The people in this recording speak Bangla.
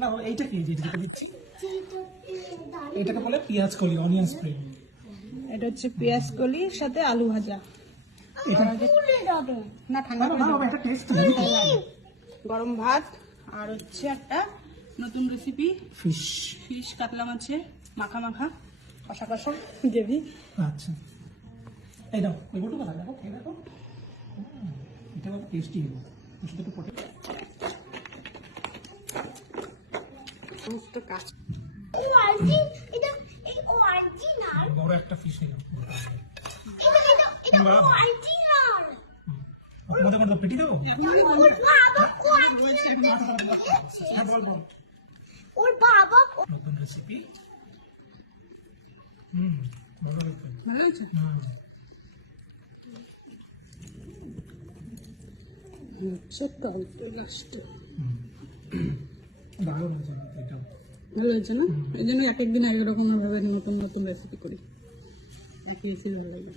না এইটা কি যেটা দিচ্ছি এটাকে বলে পেঁয়াজ কলি, অনিয়ন স্প্রিং। এটা হচ্ছে পেঁয়াজ কলির সাথে আলু ভাজা। এটা না ঠান্ডা করে না দেবো। এটা টেস্ট গরম ভাত আর হচ্ছে একটা নতুন রেসিপি ফিশ। ফিশ কাতলা মাছের মাখা মাখা কষা কষা গ্রেভি। আচ্ছা এই দাও ওই বটু কথা দেখো, খেয়ে দেখো। এটা কত টেস্টি হবে, ওর সাথে একটু পটে সমস্ত কাজ। বড় একটা ফিশ নিলাম। মধ্যে মধ্যে পেটি দেবো। ওর বাবা নতুন রেসিপি। ভালো লাগবে। ভালো হয়েছে? লাস্টে দারুণ হয়েছে এটা। ভালো হয়েছে না? এই জন্য এক একদিন এক রকমের ভাবে নতুন নতুন রেসিপি করি। একই ছিল ভালো লাগে।